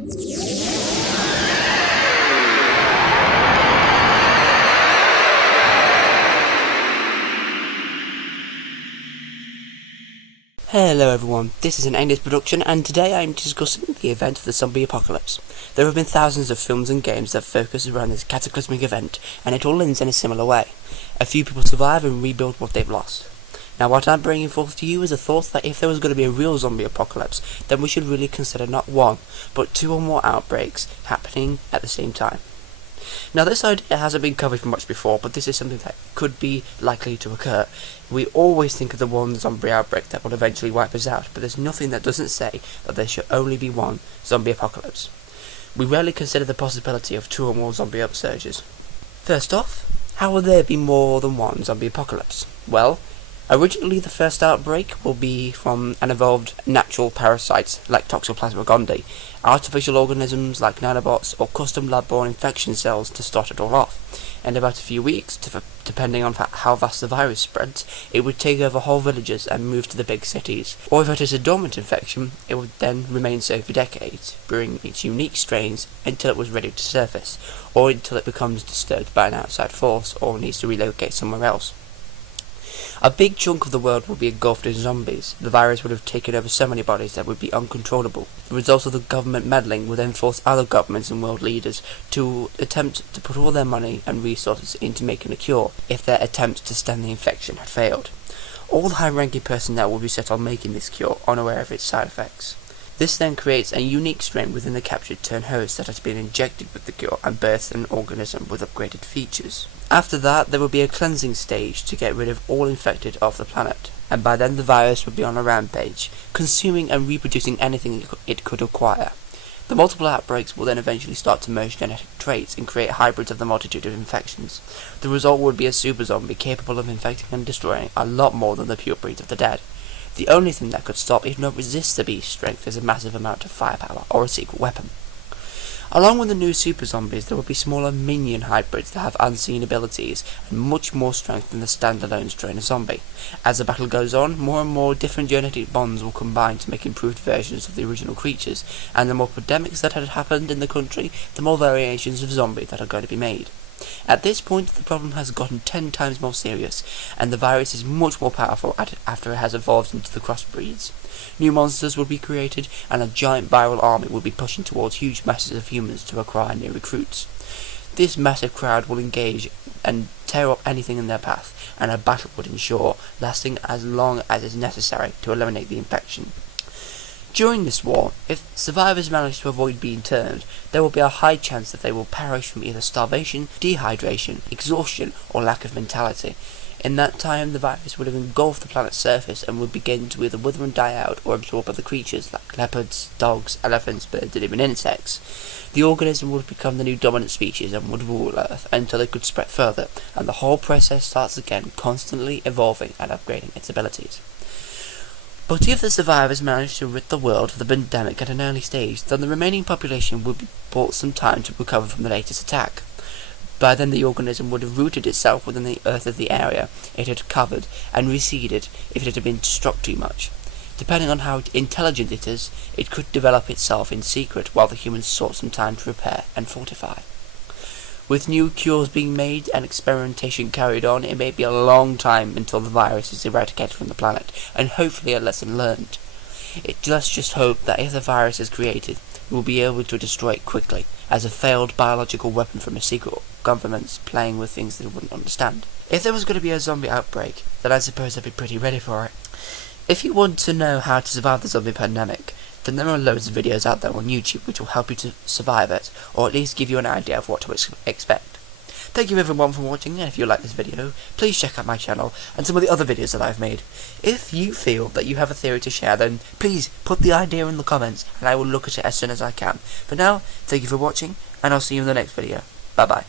Hello everyone, this is an Angus production, and today I am discussing the event of the zombie apocalypse. There have been thousands of films and games that focus around this cataclysmic event, and it all ends in a similar way. A few people survive and rebuild what they've lost. Now what I'm bringing forth to you is a thought that if there was going to be a real zombie apocalypse, then we should really consider not one, but two or more outbreaks happening at the same time. Now this idea hasn't been covered much before, but this is something that could be likely to occur. We always think of the one zombie outbreak that will eventually wipe us out, but there's nothing that doesn't say that there should only be one zombie apocalypse. We rarely consider the possibility of two or more zombie upsurges. First off, how will there be more than one zombie apocalypse? Well, originally the first outbreak will be from an evolved natural parasites like Toxoplasma gondii, artificial organisms like nanobots, or custom lab-born infection cells to start it all off. In about a few weeks, depending on how fast the virus spreads, it would take over whole villages and move to the big cities. Or if it is a dormant infection, it would then remain so for decades, brewing its unique strains until it was ready to surface, or until it becomes disturbed by an outside force or needs to relocate somewhere else. A big chunk of the world would be engulfed in zombies. The virus would have taken over so many bodies that would be uncontrollable. The result of the government meddling would then force other governments and world leaders to attempt to put all their money and resources into making a cure, if their attempts to stem the infection had failed. All high-ranking personnel would be set on making this cure, unaware of its side effects. This then creates a unique strain within the captured turn host that has been injected with the cure and births an organism with upgraded features. After that, there will be a cleansing stage to get rid of all infected off the planet, and by then the virus would be on a rampage, consuming and reproducing anything it could acquire. The multiple outbreaks will then eventually start to merge genetic traits and create hybrids of the multitude of infections. The result would be a super zombie capable of infecting and destroying a lot more than the pure breeds of the dead. The only thing that could stop, if not resist the beast's strength, is a massive amount of firepower or a secret weapon. Along with the new super zombies, there will be smaller minion hybrids that have unseen abilities and much more strength than the standalone strain of zombie. As the battle goes on, more and more different genetic bonds will combine to make improved versions of the original creatures, and the more pandemics that had happened in the country, the more variations of zombie that are going to be made. At this point, the problem has gotten 10 times more serious, and the virus is much more powerful after it has evolved into the crossbreeds. New monsters will be created, and a giant viral army will be pushing towards huge masses of humans to acquire new recruits. This massive crowd will engage and tear up anything in their path, and a battle would ensure, lasting as long as is necessary to eliminate the infection. During this war, if survivors manage to avoid being turned, there will be a high chance that they will perish from either starvation, dehydration, exhaustion, or lack of mentality. In that time, the virus would have engulfed the planet's surface and would begin to either wither and die out or absorb other creatures like leopards, dogs, elephants, birds, and even insects. The organism would become the new dominant species and would rule Earth until it could spread further, and the whole process starts again, constantly evolving and upgrading its abilities. But if the survivors manage to rid the world of the pandemic at an early stage, then the remaining population would be bought some time to recover from the latest attack. By then the organism would have rooted itself within the earth of the area it had covered and receded if it had been struck too much. Depending on how intelligent it is, it could develop itself in secret while the humans sought some time to repair and fortify. With new cures being made and experimentation carried on, it may be a long time until the virus is eradicated from the planet, and hopefully a lesson learned. Let's just hope that if the virus is created, we will be able to destroy it quickly, as a failed biological weapon from a secret government playing with things they wouldn't understand. If there was going to be a zombie outbreak, then I suppose I'd be pretty ready for it. If you want to know how to survive the zombie pandemic, then there are loads of videos out there on YouTube which will help you to survive it, or at least give you an idea of what to expect. Thank you everyone for watching, and if you like this video, please check out my channel and some of the other videos that I've made. If you feel that you have a theory to share, then please put the idea in the comments and I will look at it as soon as I can. For now, thank you for watching, and I'll see you in the next video. Bye bye.